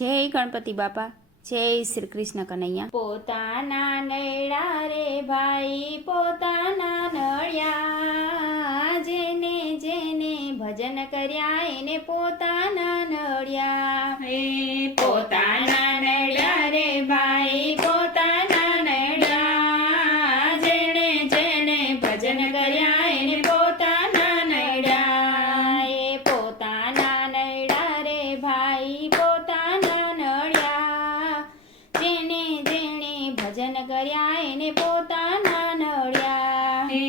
જય ગણપતિ બાપા, જય શ્રી કૃષ્ણ કનૈયા। પોતાના નૈડા રે ભાઈ પોતાના નળિયા, જેને જેને ભજન કર્યા એને પોતાના નળિયા। હે પોતાના નૈડા રે ભાઈ પોતાના નૈડા, જેણે જેણે ભજન કર્યા એને પોતાના નૈડા। એ પોતાના નૈડા રે ભાઈ પોતાના નળિયા, જેને જેને ભજન કર્યા એને પોતાના નળિયા। હે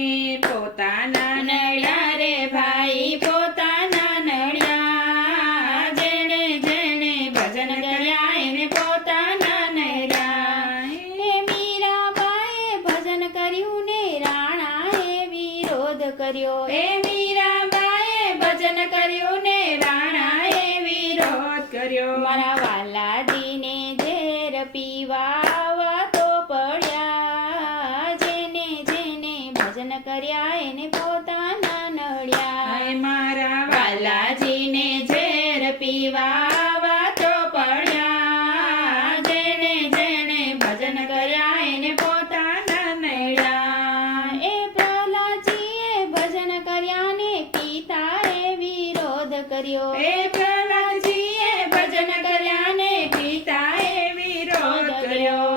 પોતાના નૈડા રે ભાઈ પોતાના નૈડા, જેણે જેણે ભજન કર્યા એને પોતાના નૈડા। હે મીરાબાઈએ ભજન કર્યું ને રાણાએ વિરોધ કર્યો। હે મીરાબાઈએ ભજન કર્યું ને રાણાએ વિરોધ કર્યો। મારા વાલાજીને ઝેર પીવા વાતો પડ્યા, જેને જેને ભજન કર્યા એને પોતાના નળિયા। હે મારા વાલાજીને ઝેર પીવા વાતો પડ્યા, જેણે જેણે ભજન કર્યા એને પોતાના નૈડા। એ પ્રહલાદજીએ ભજન કર્યા ને પિતાએ વિરોધ કર્યો। હે પ્રહલાદજીએ ભજન કર્યા ને પિતાએ વિરોધ કર્યો।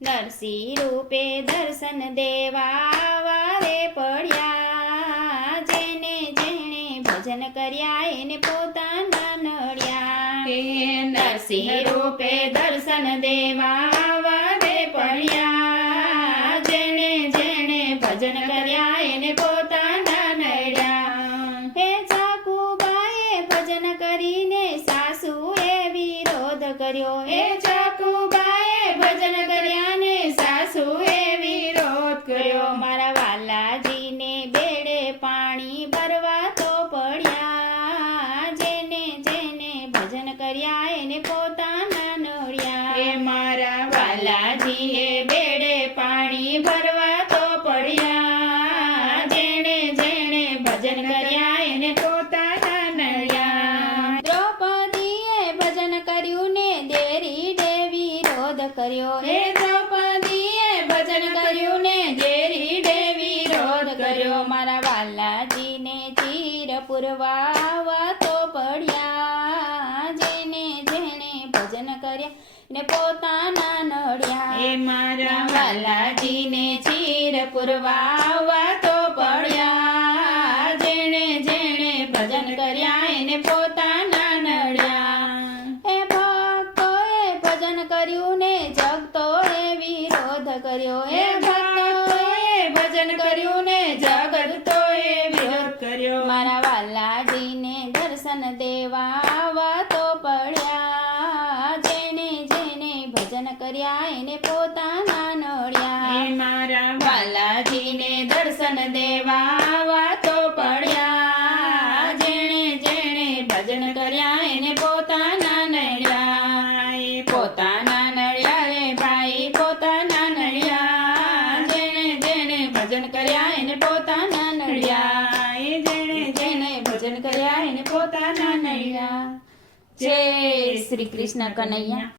નરસિંહ રૂપે દર્શન દેવા વારે પડ્યા, જેને જેણે ભજન કર્યા એને પોતાના નળિયા। હે નરસિંહ રૂપે દર્શન દેવા વારે પડ્યા, જેણે જેણે ભજન કર્યા એને પોતાના નૈડા। હે ચાકુબાએ ભજન કરીને સાસુએ વિરોધ કર્યો। હે ચાકુબાએ ભજન કર્યા ને સાસુએ વિરોધ કર્યો। મારા વાલાજીને બેડે પાણી ભરવા તો પડ્યા, જેને જેને ભજન કર્યા એને પોતાના નળિયા। હે મારા વાલાજીએ બેડે પાણી ભરવા તો પડ્યા, જેણે જેણે ભજન કર્યા એને પોતાના નળિયા। દ્રૌપદીએ ભજન કર્યું ને દેરીડે વિરોધ કર્યો। હે દ્રૌપદીએ ભજન કર્યું ને દેરીડે વિરોધ કર્યો। મારા વાલાજીને ચીર પુરવા વાતો પડ્યા, જેને જેને ભજન કર્યા ને પોતાના નળિયા। હે મારા વાલાજીને ચીર પુરવા વાતો પડ્યા, જેણે જેણે ભજન કર્યા એને પોતાના નળિયા। હે ભક્તોએ ભજન કર્યું ને જગતોએ વિરોધ કર્યો। હે ભક્તોએ ભજન કર્યું ને જગતોએ વિરોધ કર્યો। મારા વાલાજીને દર્શન દેવા વાતો પડ્યા, જેને જેને ભજન કર્યા એને પોતાના નળિયા। હે મારા વાલાજીને દર્શન દેવા વાતો પડ્યા, જેણે જેણે ભજન કર્યા એને પોતાના નળિયા। હે પોતાના નળિયા રે ભાઈ પોતાના નળિયા, જેણે જેણે ભજન કર્યા એને પોતાના નળિયા। હે જેણે જેણે ભજન કર્યા એને પોતાના નળિયા। જય શ્રી કૃષ્ણ કનૈયા।